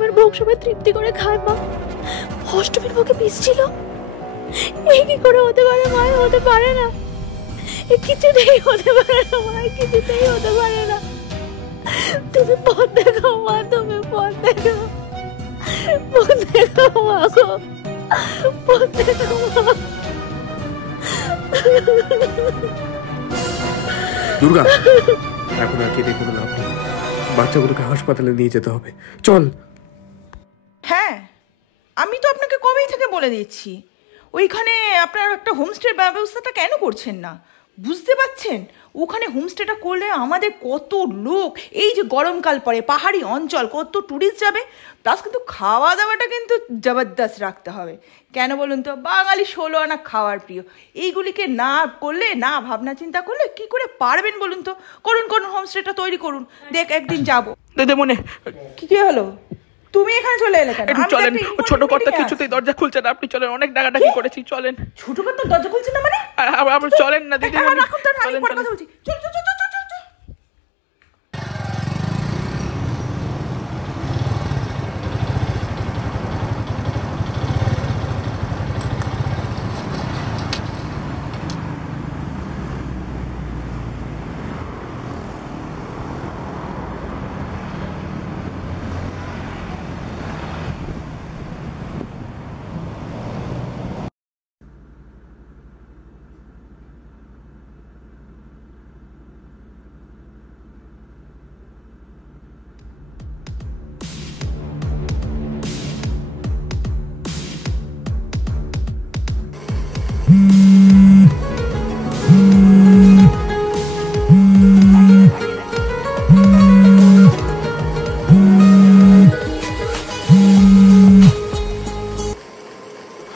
অষ্টমীর ভোগ সবাই তৃপ্তি করে খায় মা। অষ্টমীর ভোগে পিস ছিল, এই কি করে হতে পারে মা? হতে পারে না, কিছুতেই হতে পারে না মা, কিছুতেই হতে পারে না। তুমি পথ দেখাও মা, তুমি পথ দেখাও, পথ দেখাও মা গো, পথ দেখাও মা। দুর্গা, এখন আর কেঁদে কোনো লাভ নেই, বাচ্চাগুলোকে হাসপাতালে নিয়ে যেতে হবে, চল। হ্যাঁ, আমি তো আপনাকে কবেই থেকে বলে দিচ্ছি, ওইখানে আপনার একটা হোমস্টের ব্যবস্থাটা কেন করছেন না? বুঝতে পারছেন ওখানে হোমস্টেটা করলে আমাদের কত লোক, এই যে গরমকাল পরে পাহাড়ি অঞ্চল, কত ট্যুরিস্ট যাবে, প্লাস কিন্তু খাওয়া দাওয়াটা কিন্তু জবরদস্ত রাখতে হবে। কেন বলুন তো? বাঙালি 16 আনা খাওয়ার প্রিয়, এইগুলিকে না করলে, না ভাবনা চিন্তা করলে কি করে পারবেন বলুন তো? করুন করুন, হোমস্টেটা তৈরি করুন, দেখ একদিন যাবো। দাদা মনে কি হলো, তুমি এখানে চলে এলে কেন? একটু চলেন, ছোট কর্তা কিছুতেই দরজা খুলছে না, আপনি চলেন, অনেক ডাকাডাকি করেছি, চলেন। ছোট কর্তা দরজা খুলছে না মানে? আবার চলেন না দিদি, আমি পরে কথা বলছি, চল চল চল চল চল।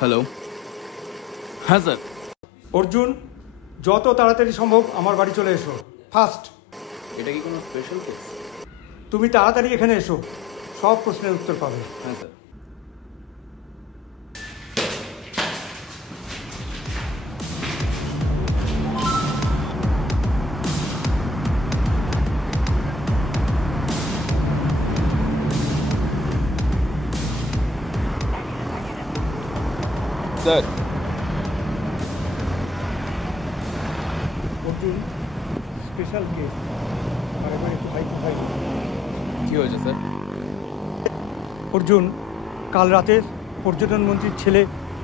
হ্যালো, হ্যাঁ স্যার। অর্জুন, যত তাড়াতাড়ি সম্ভব আমার বাড়ি চলে এসো, ফার্স্ট। এটা কি কোনো স্পেশাল কেস? তুমি তাড়াতাড়ি এখানে এসো, সব প্রশ্নের উত্তর পাবে। হ্যাঁ sir. Sir, Arjun, special case, কি হয়েছে স্যার? অর্জুন, কাল রাতে পর্যটন মন্ত্রীর ছেলে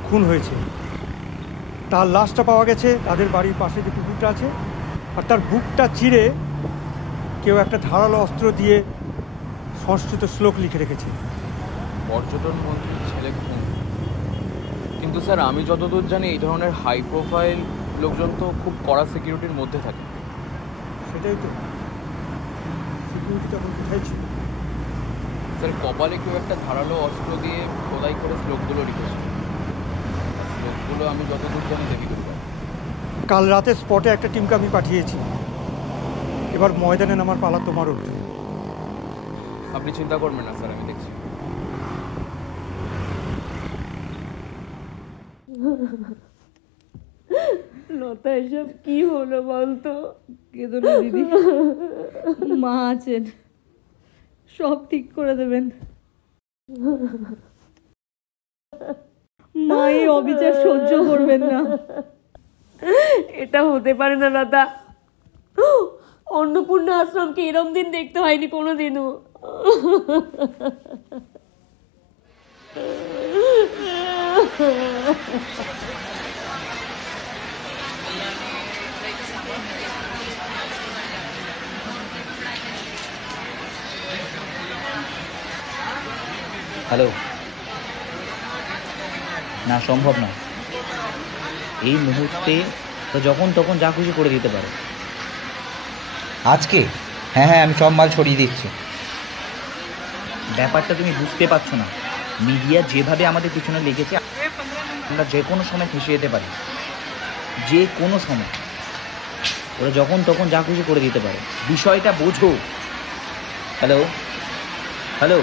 খুন হয়েছে। তার লাশটা পাওয়া গেছে তাদের বাড়ির পাশে যে পুকুরটা আছে, আর তার বুকটা চিরে কেউ একটা ধারালো অস্ত্র দিয়ে সংস্কৃত শ্লোক লিখে রেখেছে। পর্যটন মন্ত্রীর ছেলে খুন? কিন্তু স্যার আমি যতদূর জানি এই ধরনের হাই প্রোফাইল লোকজন তো খুব কড়া সিকিউরিটির মধ্যে থাকে। সেটাই তো, সিকিউরিটি তখন কোথায় ছিল? স্যার কপালে কেউ একটা ধারালো অস্ত্র দিয়ে খোদাই করে শ্লোকগুলো লিখেছে। শ্লোকগুলো আমি যতদূর জানি দেবীগুলো। কাল রাতে স্পটে একটা টিমকে আমি পাঠিয়েছি, এবার ময়দানে নামার পালা তোমার। অর্জুন, আপনি চিন্তা করবেন না স্যার, আমি দেখছি। লতা, এসব কি হলো বলতো? কেঁদো না দিদি, মা আছেন, সব ঠিক করে দেবেন। মা এই অবিচার সহ্য করবেন না। এটা হতে পারে না লতা, অন্নপূর্ণা আশ্রমকে এরম দিন দেখতে হয়নি কোনোদিনও। হ্যালো, না সম্ভব না, এই মুহূর্তে তো যখন তখন যা খুশি করে দিতে পারে। আজকে? হ্যাঁ হ্যাঁ, আমি সব মাল ছড়িয়ে দিচ্ছি। ব্যাপারটা তুমি বুঝতে পারছো না, মিডিয়া যেভাবে আমাদের পিছনে লেগেছে, আমরা যে কোনো সময় ফেঁসে যেতে পারি, যে কোনো সময়। ওরা যখন তখন যা খুশি করে দিতে পারে, বিষয়টা বোঝো। হ্যালো হ্যালো,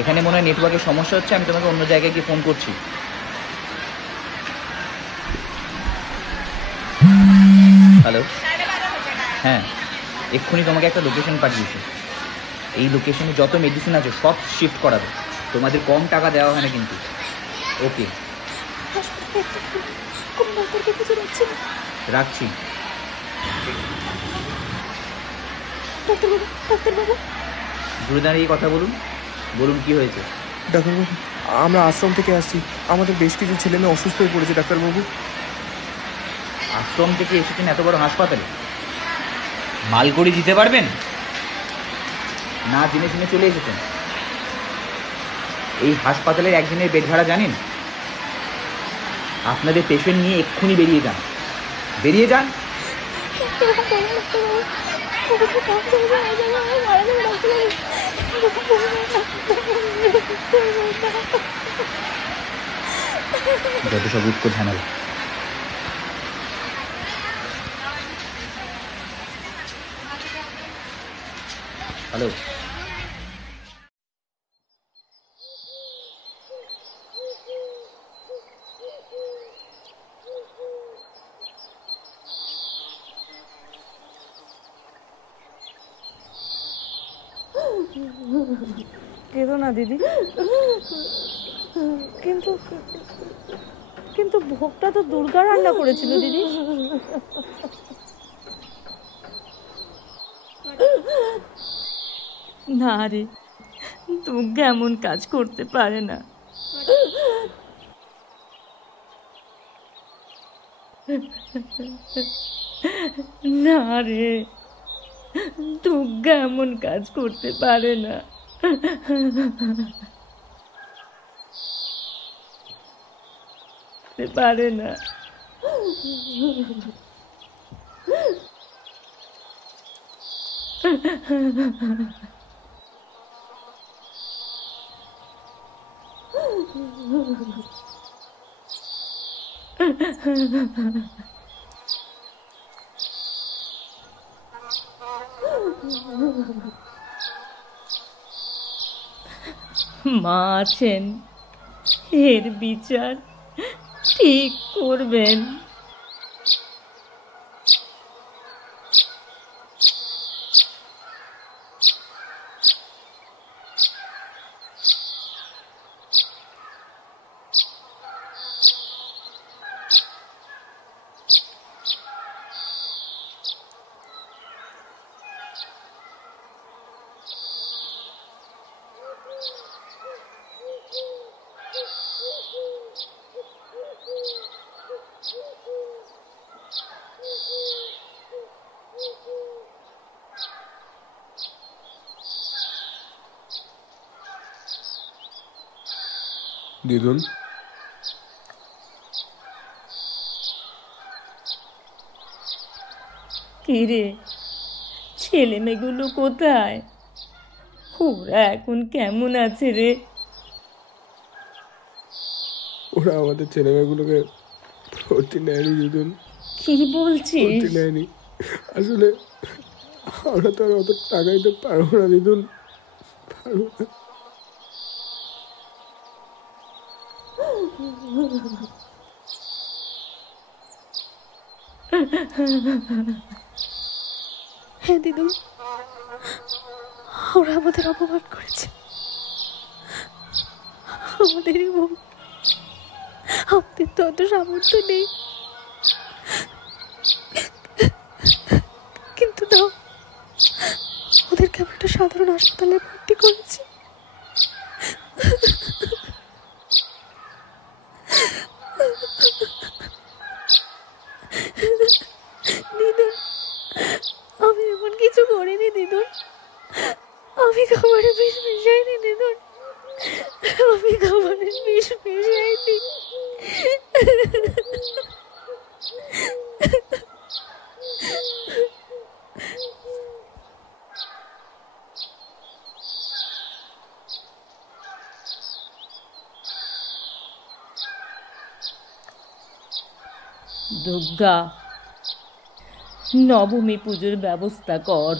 এখানে মনে হয় নেটওয়ার্কের সমস্যা হচ্ছে, আমি তোমাকে অন্য জায়গায় গিয়ে ফোন করছি। হ্যালো, হ্যাঁ এক্ষুনি তোমাকে একটা লোকেশন পাঠিয়েছি, এই লোকেশনে যত মেডিসিন আছে সব শিফট করাবে, তোমাদের কম টাকা দেওয়া হয় না কিন্তু। ওকে, কোনো ডাক্তারকে খুঁজে পাচ্ছি না। রাখছি। ডাক্তারবাবু দূরে দাঁড়িয়ে কথা বলুন, বলুন কি হয়েছে? ডাক্তারবাবু, আমরা আশ্রম থেকে আসছি, আমাদের বেশ কিছু ছেলে মেয়ে অসুস্থ হয়ে পড়েছে ডাক্তারবাবু। আশ্রম থেকে এসেছেন এত বড় হাসপাতালে, মাল করে দিতে পারবেন না? জেনে শুনে চলে এসেছেন। এই হাসপাতালের একদিনের বেড ভাড়া জানেন? আপনাদের পেশেন্ট নিয়ে এক্ষুনি বেরিয়ে যান, বেরিয়ে যান। যত সব উৎকট ঝামেলা। হ্যালো, কেঁদো না দিদি, কিন্তু কিন্তু ভোগটা তো দুর্গা রান্না করেছিল দিদি। না রে, দুর্গা এমন কাজ করতে পারে না। না রে, দুর্গা এমন কাজ করতে পারে না। পারে না। মা আছেন, এর বিচার ঠিক করবেন। দিদুন, কিরে, ছেলে মেয়েগুলো কোথায়? ওরা এখন কেমন আছে রে? ওরা আমাদের ছেলেমেয়েগুলোকে ভর্তি নেয়নি দিদুন, কি বলছিস? ভর্তি নেয়নি। আসলে আমরা তো আর অত টাকা দিতে পারবো না দিদুন, পারবো না। হ্যাঁ দিদু, ওরা আমাদের অপমান করেছে। আমাদেরই ভুল, আমাদের তো অত সামর্থ্য নেই। কিন্তু দাও, ওদেরকে আমরা একটা সাধারণ হাসপাতালে ভর্তি করেছি। দিদুন, আমি এমন কিছু করিনি দিদুন, আমি খাবারে বিষ মিশাইনি দিদুন, আমি খাবারে বিষ মিশাইনি। দুর্গা, নবমী পুজোর ব্যবস্থা কর।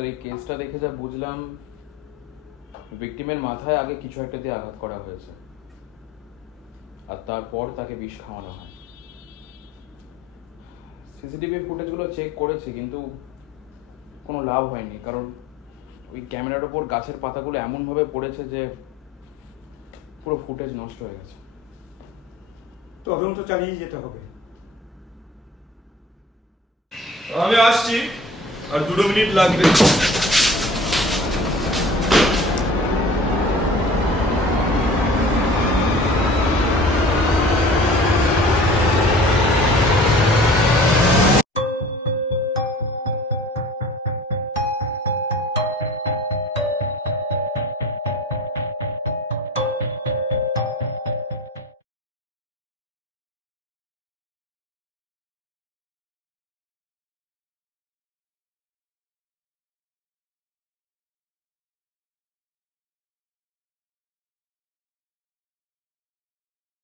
স্যার এই কেসটা দেখে যা বুঝলাম, ভিকটিমের মাথায় আগে কিছু একটা দিয়ে আঘাত করা হয়েছে, আর তারপর তাকে বিষ খাওয়ানো হয়। সিসিটিভি ফুটেজগুলো চেক করেছি, কিন্তু কোনো লাভ হয়নি, কারণ ওই ক্যামেরার ওপর গাছের পাতাগুলো এমনভাবে পড়েছে যে পুরো ফুটেজ নষ্ট হয়ে গেছে। তদন্ত চালিয়ে যেতে হবে। আমি আসছি, আর 2 মিনিট লাগবে।